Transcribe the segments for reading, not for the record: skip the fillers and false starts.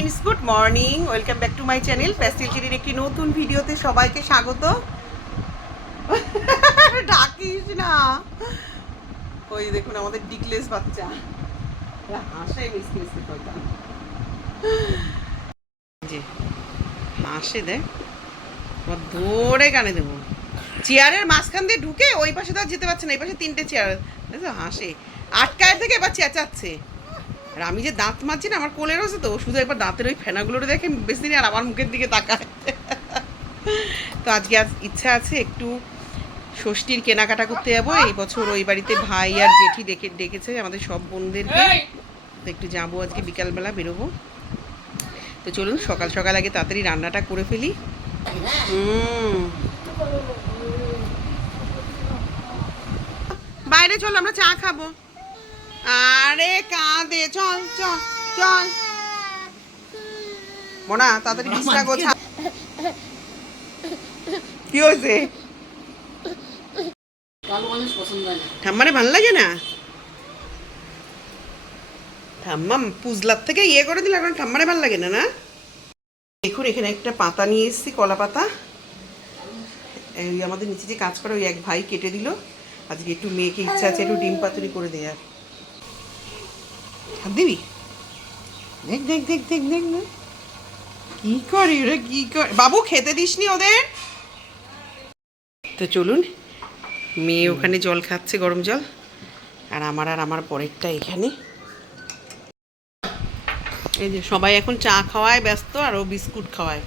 Friends, good morning, welcome back to my channel Pastel চেরির একটি নতুন ভিডিওতে সবাইকে স্বাগত। ডাকিস না, ওই দেখুন আমাদের ডিকলেস বাচ্চা হাসে মিসমিস কইতা জি হাসে দেখ, ধরে কানে দেবো। চেয়ারের মাঝখান দিয়ে ঢুকে ওই পাশে তো আর যেতে পারছে না, এই পাশে তিনটে চেয়ার হাসে আটকায় থেকে এবার চেঁচাচ্ছে। আর আমি যে দাঁত মাজছি না, আমার কোলে রয়েছে তো, শুধু একবার দাঁতের ওই ফেনাগুলো দেখে বেশি দিন আর আমার মুখের দিকে তাকায়। তো আজকে ইচ্ছা আছে একটু ষষ্ঠীর কেনাকাটা করতে যাবো। এই বছর ওই বাড়িতে ভাই আর জেঠি ডেকেছে আমাদের সব বোনদেরকে, তো একটু যাবো আজকে বিকালবেলা বেরোবো। তো চলুন সকাল সকাল আগে তাড়াতাড়ি রান্নাটা করে ফেলি। বাইরে চল, আমরা চা খাবো। আরে কাঁদে, চল চল চল মোনা, তাড়াতাড়ি বিছটা গোছা। কি হয়েছে? ঠাম্মারে ভাল লাগে না? ঠাম্মা পুজলার থেকে ইয়ে করে দিল, এখন ঠাম্মারে ভাল লাগে না? না দেখুন এখানে একটা পাতা নিয়ে এসেছি, কলা পাতা। এই আমাদের নিচে যে কাজ করে ওই এক ভাই কেটে দিল। আজকে একটু মেয়েকে ইচ্ছা আছে একটু ডিম পাতুরি করে দেয়ার। হাত দিবি? দেখ দেখ দেখ দেখ দেখ না কি করে ওরা, কি করে বাবু, খেতে দিসনি ওদের? তো চলুন, মেয়ে ওখানে জল খাচ্ছে, গরম জল, আর আমার পরেরটা এখানে। এই যে সবাই এখন চা খাওয়ায় ব্যস্ত, আর ও বিস্কুট খাওয়ায়।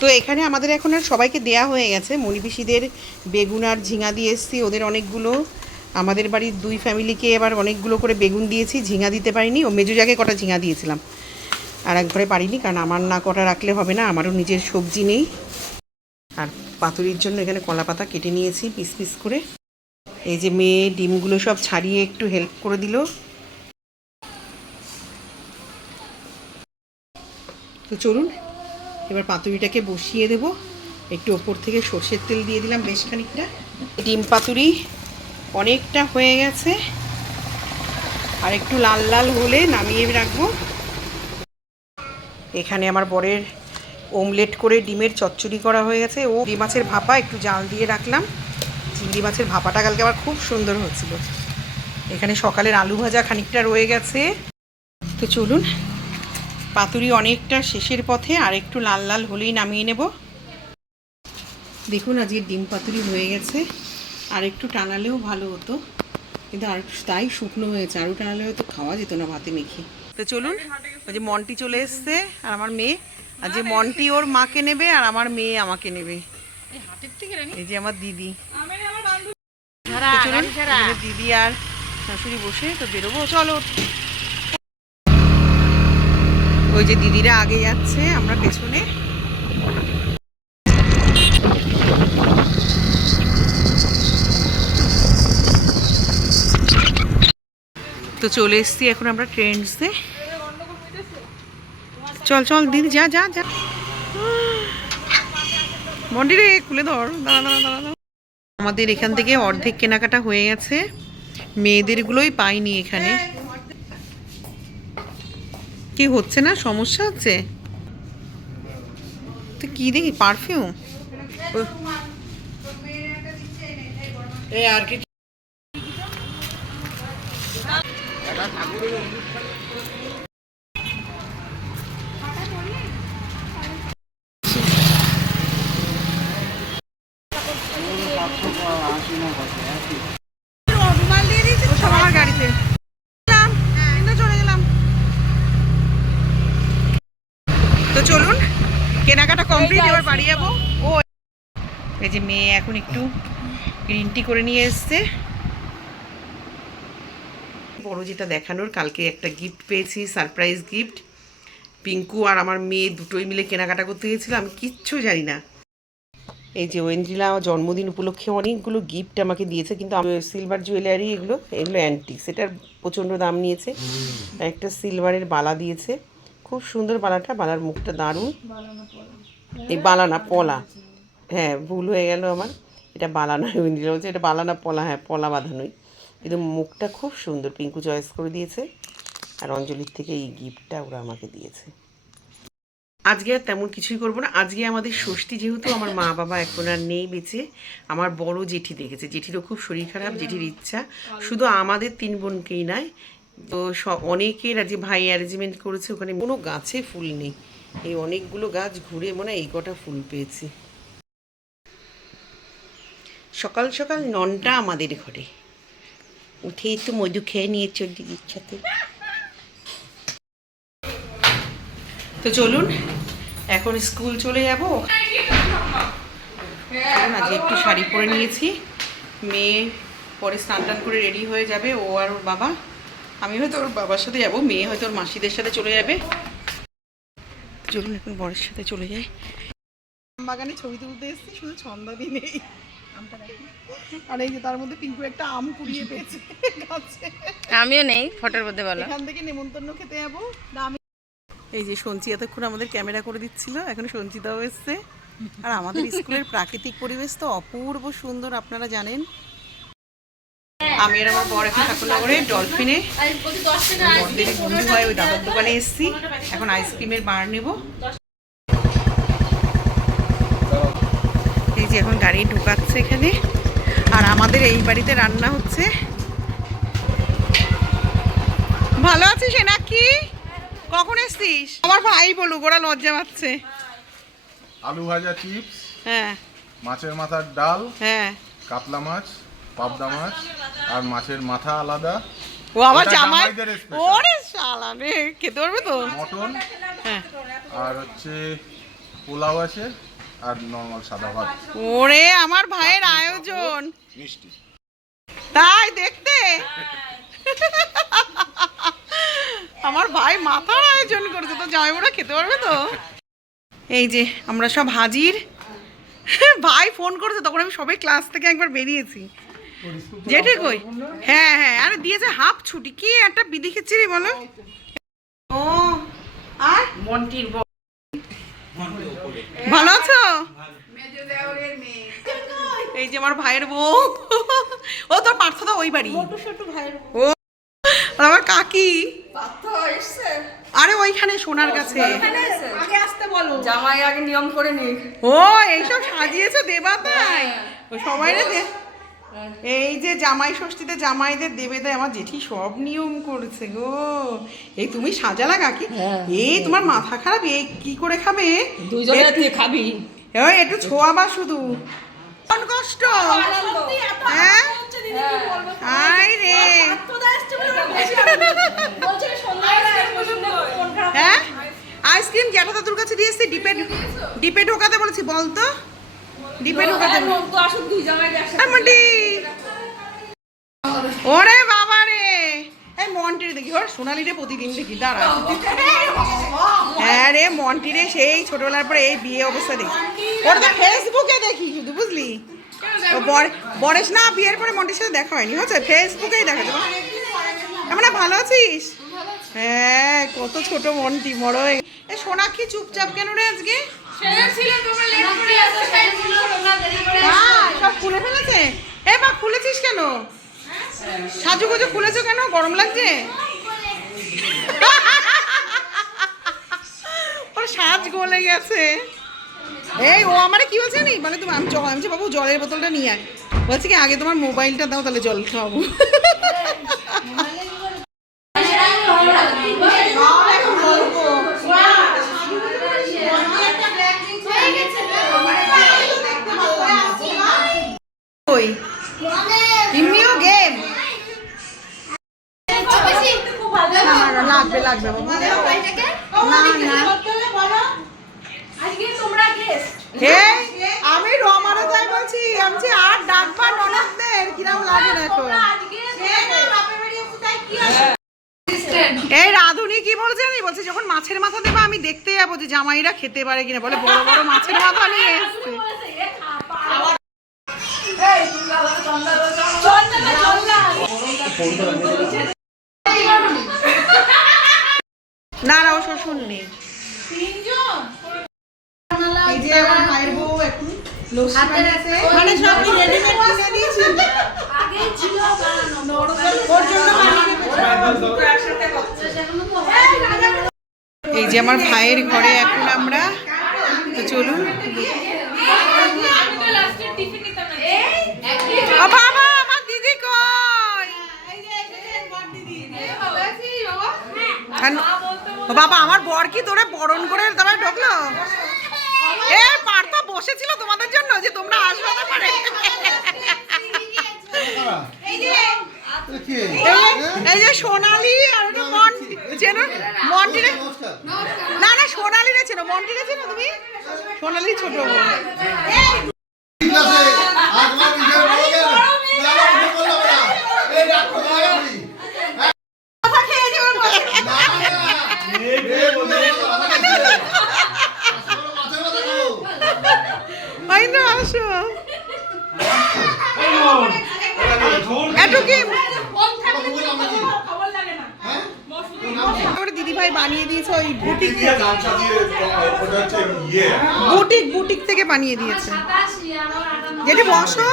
তো এখানে আমাদের এখন আর সবাইকে দেয়া হয়ে গেছে। মণিপিসিদের বেগুন আর ঝিঙা দিয়ে এসেছি, ওদের অনেকগুলো। আমাদের বাড়ির দুই ফ্যামিলিকে এবার অনেকগুলো করে বেগুন দিয়েছি, ঝিঙা দিতে পারিনি। ও মেজুজাকে কটা ঝিঙা দিয়েছিলাম, আর একবারে পারিনি, কারণ আমার না কটা রাখলে হবে না, আমারও নিজের সবজি নেই। আর পাতুরির জন্য এখানে কলা পাতা কেটে নিয়েছি পিস পিস করে। এই যে মেয়ে ডিমগুলো সব ছাড়িয়ে একটু হেল্প করে দিল। তো চলুন এবার পাতুরিটাকে বসিয়ে দেব। একটু ওপর থেকে সর্ষের তেল দিয়ে দিলাম বেশ খানিকটা। ডিম পাতুরি অনেকটা হয়ে গেছে, আর একটু লাল লাল হলে নামিয়ে রাখবো। এখানে আমার বরের ওমলেট করে ডিমের চচ্চড়ি করা হয়ে গেছে। ও চিংড়ি মাছের ভাপা একটু জাল দিয়ে রাখলাম। চিংড়ি মাছের ভাপাটা কালকে আবার খুব সুন্দর হচ্ছিল। এখানে সকালের আলু ভাজা খানিকটা রয়ে গেছে। তো চলুন, পাতুরি অনেকটা শেষের পথে, আর একটু লাল লাল হলেই নামিয়ে নেব। দেখুন আজকে ডিম পাতুরি হয়ে গেছে। আর একটু টানালেও ভালো হতো, কিন্তু আর তাই শুকনো হয়েছে, আরও টানালে হয়তো খাওয়া যেত না ভাতে মেখে। তো চলুন, ওই যে মন্টি চলে এসছে আর আমার মেয়ে। আর যে মন্টি ওর মাকে নেবে, আর আমার মেয়ে আমাকে নেবে। এই যে আমার দিদি, দিদি আর শাশুড়ি বসে তো বেরোবো। চলো, ওই যে দিদিরা আগে যাচ্ছে, আমরা পেছনে। তো চলে এসছি এখন আমরা ট্রেন্ডসে। চল চল দিদি, যা যা যা, মন্ডি রে খুলে ধর, দাঁড়া দাঁড়া দাঁড়া দাঁড়া। আমাদের এখান থেকে অর্ধেক কেনাকাটা হয়ে গেছে, মেয়েদেরগুলোই পাইনি এখানে। কি হচ্ছে না, সমস্যা হচ্ছে? তো কি দেখি, পারফিউম আর কি? গাড়িতে চলে গেলাম। তো চলুন, কেনাকাটা কমপ্লিট, এবার বাড়ি যাবো। ও এই যে মেয়ে এখন একটু গ্রিন টি করে নিয়ে এসছে। বড় যেটা দেখানোর, কালকে একটা গিফট পেয়েছি, সারপ্রাইজ গিফট। পিঙ্কু আর আমার মেয়ে দুটোই মিলে কেনাকাটা করতে গেছিলাম, আমি কিচ্ছু জানি না। এই যে ওয়েন্দ্রিলা জন্মদিন উপলক্ষে অনেকগুলো গিফট আমাকে দিয়েছে, কিন্তু আমি সিলভার জুয়েলারি, এগুলো অ্যান্টিক্স, এটার প্রচণ্ড দাম নিয়েছে। একটা সিলভারের বালা দিয়েছে, খুব সুন্দর বালাটা, বালার মুখটা দারুণ। এই বালানা পলা, হ্যাঁ ভুল হয়ে গেল আমার, এটা বালানা, ওয়েন্দ্রিলা বলছে এটা বালানা পলা, হ্যাঁ পলা বাঁধানোই, কিন্তু মুখটা খুব সুন্দর, পিঙ্কু চয়েস করে দিয়েছে। আর অঞ্জলির থেকে এই গিফটটা ওরা আমাকে দিয়েছে। আজকে আর তেমন কিছুই করবো না। আজকে আমাদের ষষ্ঠী, যেহেতু আমার মা বাবা এখন আর নেই বেঁচে, আমার বড় জেঠি দেখেছে। জেঠিরও খুব শরীর খারাপ, জেঠির ইচ্ছা শুধু আমাদের 3 বোনকেই নয়, তো অনেকের যে ভাই অ্যারেঞ্জমেন্ট করেছে, ওখানে কোনো গাছে ফুল নেই। এই অনেকগুলো গাছ ঘুরে মনে এই কটা ফুল পেয়েছি। সকাল সকাল ননটা আমাদের ঘরে উঠে একটু মধু খেয়ে নিয়ে চলছে ইচ্ছাতে। তো চলুন এখন স্কুল চলে যাব। আজকে একটু শাড়ি পরে নিয়েছি, মেয়ে পরে স্নান টান করে রেডি হয়ে যাবে, ও আর ওর বাবা। আমি হয়তো ওর বাবার সাথে যাবো, মেয়ে হয়তো ওর মাসিদের সাথে চলে যাবে। চলুন এখন বরের সাথে চলে যাই। বাগানে ছবি তুলতে এসেছি, শুধু ছন্দাদি নেই। আর এই যে তার মধ্যে পিঙ্কু একটা আম কুড়িয়ে পেয়েছে গাছে। আমিও নেই ফটোর মধ্যে, বলো। এখান থেকে নেমন্তন্ন খেতে যাবো। এই যে সঞ্চি এতক্ষণ আমাদের ক্যামেরা করে দিচ্ছিল, এখন সঞ্চিতাও এসছে। আর আমাদের স্কুলের প্রাকৃতিক পরিবেশ তো অপূর্ব সুন্দর, আপনারা জানেন। আমি আর আমার বর এখন ঠাকুরনগরে ডলফিনে বড়দের বন্ধু হয় ওই দাদার দোকানে এসছি। এখন আইসক্রিমের বার নেব। এই যে এখন গাড়ি ঢোকাচ্ছে এখানে। আর আমাদের এই বাড়িতে রান্না হচ্ছে। ভালো আছিস নাকি? কখন এসছিস? আমার ভাই বলুক, ওরা লজ্জা পাচ্ছে। আলু ভাজা, চিপস, হ্যাঁ, মাছের মাথার ডাল, হ্যাঁ, কাতলা মাছ, পাবদা মাছ, আর মাছের মাথা আলাদা। ও আবার এটা জামাই। জামাইদের special। ওরে শালা রে, খেতে পারবে তো? মটন, হ্যাঁ। আর হচ্ছে পোলাও আছে, আর নর্মাল সাদা ভাত, ওরে আমার ভাইয়ের আয়োজন। মিষ্টি। তাই দেখতে আমার ভাই মাথার আয়োজন করেছে, তো জামাইবুড়া খেতে পারবে তো? এই যে আমরা সব হাজির। ভাই ফোন করেছে, তখন আমি সবাই ক্লাস থেকে একবার বেরিয়েছি। যেটা কই, হ্যাঁ হ্যাঁ, আরে দিয়েছে হাফ ছুটি। কি একটা বিধি খেয়েছিলি বলো? ও আর মন্টির ভালো আছো? এই যে আমার ভাইয়ের বউ। ও তোর পার্থ তো ওই বাড়ি। ও আর আমার কাকি। আরে ওইখানে সোনার কাছে। আগে আসতে বলো, জামাই আগে নিয়ম করে নিক। ও এইসব সাজিয়েছে দেবা, তাই ও সবাই রে দে। এই যে জামাই ষষ্ঠীতে জামাইদের দেবে, তাই আমার জেঠি সব নিয়ম করেছে গো। এই তুমি সাজালা কাকি, এই তোমার মাথা খারাপ, এই কি করে খাবে? দুইজনে তুই খাবি, ওই একটু ছোঁয়াবা শুধু। কোন কষ্ট, হ্যাঁ আই রে। হ্যাঁ আইসক্রিম জ্যাঠা দাদুর কাছে দিয়েছি, ডিপে ঢোকাতে বলেছি, বলতো ডিপে ঢোকাতে। ওরে বাবা রে, এই মন্টির দেখি, ওর সোনালি রে প্রতিদিন দেখি, দাঁড়া। হ্যাঁ রে মন্টি রে, সেই ছোটবেলার পরে এই বিয়ে অবস্থা দেখি, ওর তো ফেসবুকে দেখি শুধু, বুঝলি? ও বরেশ না, বিয়ের পরে মন্টির সাথে দেখা হয়নি, হচ্ছে ফেসবুকেই দেখা যাবে। এমন ভালো আছিস? হ্যাঁ, কত ছোট মন্টি বড় হয়ে। এ সোনাক্ষী চুপচাপ কেন রে আজকে? সব খুলে ফেলেছে। এ মা খুলেছিস কেন? সাজুগুজু খুলেছো কেন? গরম লাগছে? ওর সাজ গলে গেছে। এই ও আমারে কি বলছে নি, মানে তুমি আমি বাবু জলের বোতলটা নিয়ে আয়। বলছি কি আগে তোমার মোবাইলটা দাও, তাহলে জল খাওয়াবো। লাগবে আমি রমারও তাই বলছি, আমি আর ডাকবা ননদদের কিরম লাগে দেখো। এই রাধুনি কি বলছে, আমি বলছি যখন মাছের মাথা দেবা আমি দেখতে যাবো যে জামাইরা খেতে পারে কিনা। বলে বড় বড় মাছের মাথা নিয়ে এসছে। না না, ও শ্বশুর নেই। এই যে আমার ভাইয়ের বউ এখন লস্যি বানাচ্ছে, মানে সব রেডিমেড কিনে দিয়েছি। আগে ছিল ওর জন্য বানিয়ে দুটো একসাথে করছে। এই যে আমার ভাইয়ের ঘরে এখন আমরা, তো চলুন। ও বাবা, আমার দিদি কই? ও বাবা, আমার বর কি তোরে বরণ করে তবে ঢুকলো? এ পার্থ বসেছিল তোমাদের জন্য যে তোমরা আসবে না পারে। এই যে সোনালি আর চেনো মন্টিরে? না না, সোনালি রে চেনো, মন্টিরে চেনো তুমি? সোনালি ছোট বোন। আসো দিদি ভাই বানিয়ে দিয়েছে ওই বুটিক বুটিক থেকে বানিয়ে দিয়েছে। যেটি বসো,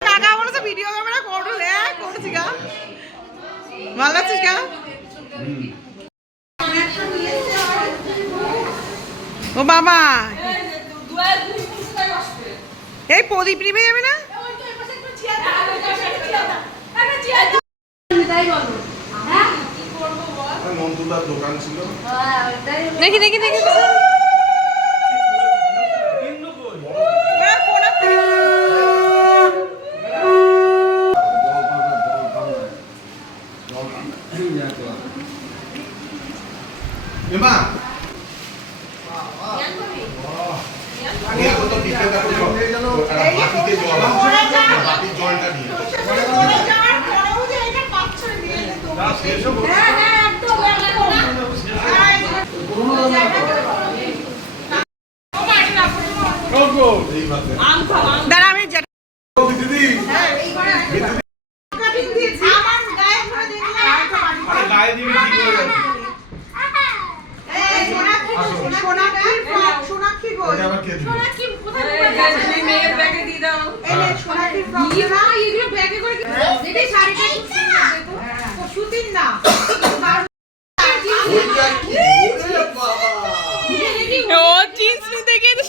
কাকা বলেছে ভিডিও ক্যামেরা করো। করছি গা, ভালো লাগছিস গা? ও বাবা, এই প্রদীপ নিভে যাবে না? দেখি দেখি দেখি দাঁড়া, আমি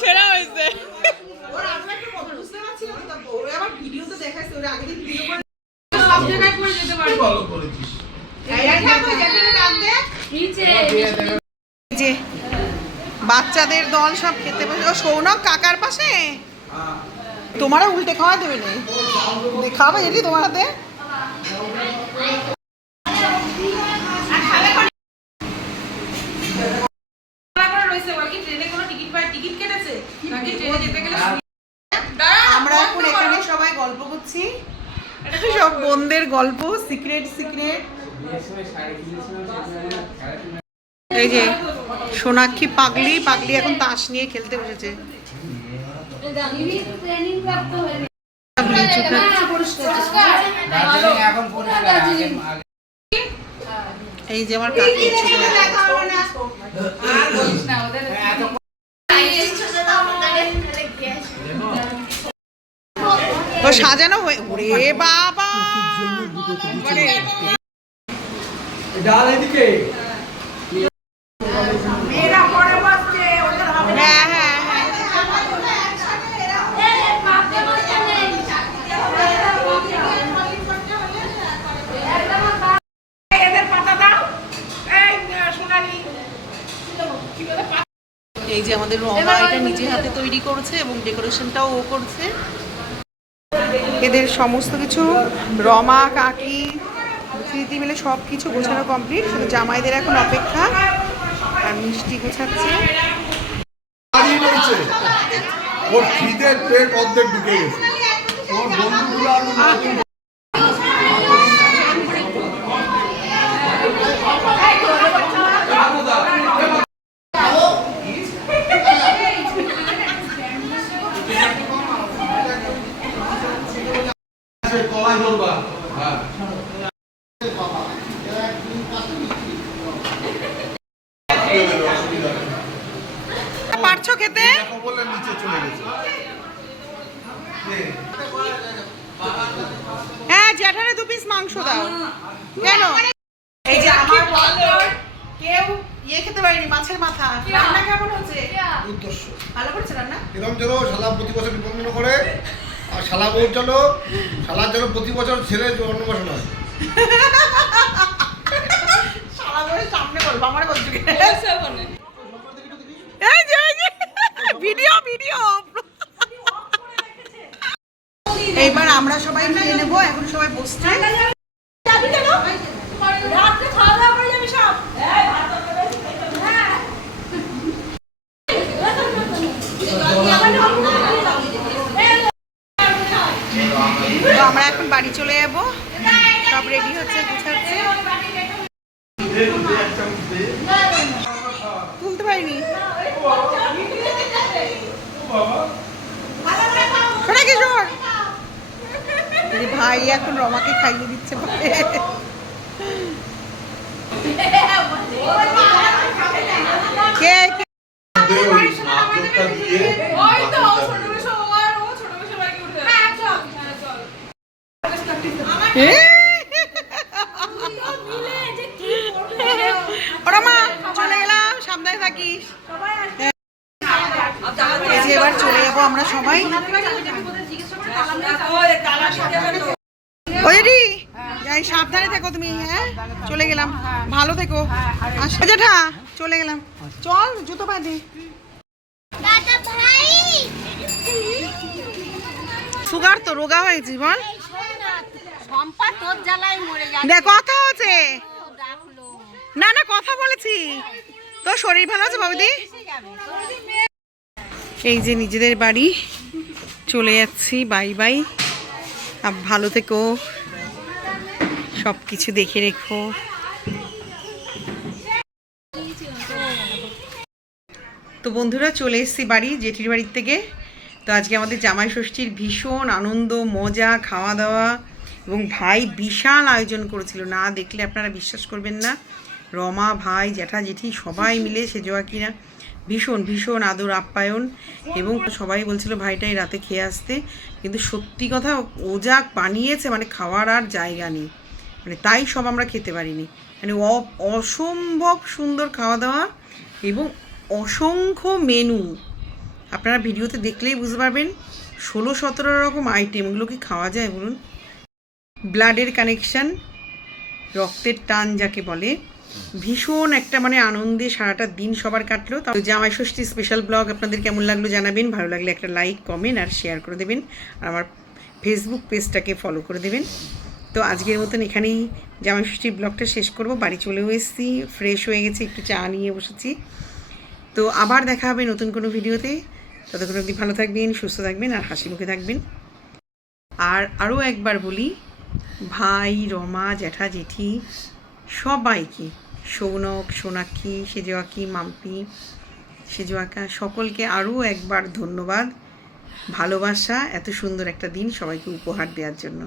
সেরা হয়েছে। যে বাচ্চাদের দল সব খেতে বসে। ও সৌনক কাকার পাশে, তোমারা উল্টে খাওয়া দেবে না? খাওয়াবে যেটি তোমার হাতে। আমরা এখন এখানে সবাই গল্প করছি, সব বোনদের গল্প, সিক্রেট সিক্রেট। এই যে সোনাক্ষী পাগলি এখন তাস নিয়ে খেলতে বসেছে। এই যে আমার কাকি তো সাজানো হয়ে, ওরে বাবা ডাল এদিকে। হ্যাঁ হ্যাঁ এই যে আমাদের রমা এটা নিজে হাতে তৈরি করেছে এবং ডেকোরেশনটাও ও করছে। এদের সমস্ত কিছু রমা কাকি স্মৃতি মিলে সব কিছু গোছানো কমপ্লিট, শুধু জামাইদের এখন অপেক্ষা। আর মিষ্টি গোছাচ্ছে। ওর খিদের পেট অর্ধেক ঢুকে গেছে। ওর বন্ধুগুলো কলাই ধরবা। পারছো খেতে? বলে নিচে চলে গেছে। হ্যাঁ জ্যাঠারে পিস মাংস দাও। কেন? এই যে আমার বর কেউ খেতে পারেনি মাছের মাথা। রান্না কেমন হচ্ছে? উদ্দেশ্য ভালো করছে রান্না? এরকম যেন শালা প্রতি বছর নিবন্ধন করে, আর শালা বউর জন্য শালার জন্য প্রতি বছর ছেলে অন্নপ্রাশন হয়। শালা বউয়ের সামনে বলবো আমার বলছি। এই যে ভিডিও এইবার আমরা সবাই খেয়ে নেবো। এখন সবাই বসছে। তো আমরা এখন বাড়ি চলে যাবো। সব রেডি হচ্ছে, গুছাচ্ছে। তুলতে পারিনি। ছোটা কিশোর ভাই এখন রমাকে খাইয়ে দিচ্ছে। কে রমা চলে গেলাম, সাবধানে থাকিস। এবার চলে যাবো আমরা সবাই। ওইডি যাই, সাবধানে থেকো তুমি। হ্যাঁ চলে গেলাম, ভালো থেকো। জেঠা চলে গেলাম, চল জুতো বাঁধি। সুগার তো রোগা হয়েছি বল। দেখ কথা হচ্ছে না, না কথা বলেছি। তোর শরীর ভালো আছে বাবুদি? এই যে নিজেদের বাড়ি চলে যাচ্ছি, বাই বাই। ভালো থেকো, সব কিছু দেখে রেখো। তো বন্ধুরা চলে এসেছি বাড়ি, জেঠির বাড়ির থেকে। তো আজকে আমাদের জামাই ষষ্ঠীর ভীষণ আনন্দ, মজা, খাওয়া দাওয়া, এবং ভাই বিশাল আয়োজন করেছিল। না দেখলে আপনারা বিশ্বাস করবেন না। রমা, ভাই, জ্যাঠা, জেঠি সবাই মিলে সেজোয়াকিরা ভীষণ ভীষণ আদর আপ্যায়ন, এবং সবাই বলছিল ভাইটাই রাতে খেয়ে আসতে। কিন্তু সত্যি কথা, ও যা বানিয়েছে মানে খাওয়ার আর জায়গা নেই। মানে তাই সব আমরা খেতে পারিনি। মানে অসম্ভব সুন্দর খাওয়া দাওয়া এবং অসংখ্য মেনু। আপনারা ভিডিওতে দেখলেই বুঝতে পারবেন। 16-17 রকম আইটেম। ওগুলো কি খাওয়া যায় বলুন? ব্লাডের কানেকশান, রক্তের টান যাকে বলে, ভীষণ একটা মানে আনন্দে সারাটা দিন সবার কাটলো। তো জামাই ষষ্ঠী স্পেশাল ব্লগ আপনাদের কেমন লাগলো জানাবেন। ভালো লাগলে একটা লাইক, কমেন্ট আর শেয়ার করে দেবেন। আর আমার ফেসবুক পেজটাকে ফলো করে দেবেন। তো আজকের মতন এখানেই জামাই ষষ্ঠীর ব্লগটা শেষ করব। বাড়ি চলেও এসেছি, ফ্রেশ হয়ে গেছি, একটু চা নিয়ে বসেছি। তো আবার দেখা হবে নতুন কোনো ভিডিওতে। ততক্ষণ অবধি ভালো থাকবেন, সুস্থ থাকবেন আর হাসি মুখে থাকবেন। আর আরও একবার বলি, ভাই, রমা, জ্যাঠা, জেঠি সবাইকে, সৌনক, সোনাক্ষী, সেজোয়াকি, মাম্পি, সেজোয়াকা সকলকে আরও একবার ধন্যবাদ, ভালোবাসা, এত সুন্দর একটা দিন সবাইকে উপহার দেওয়ার জন্য।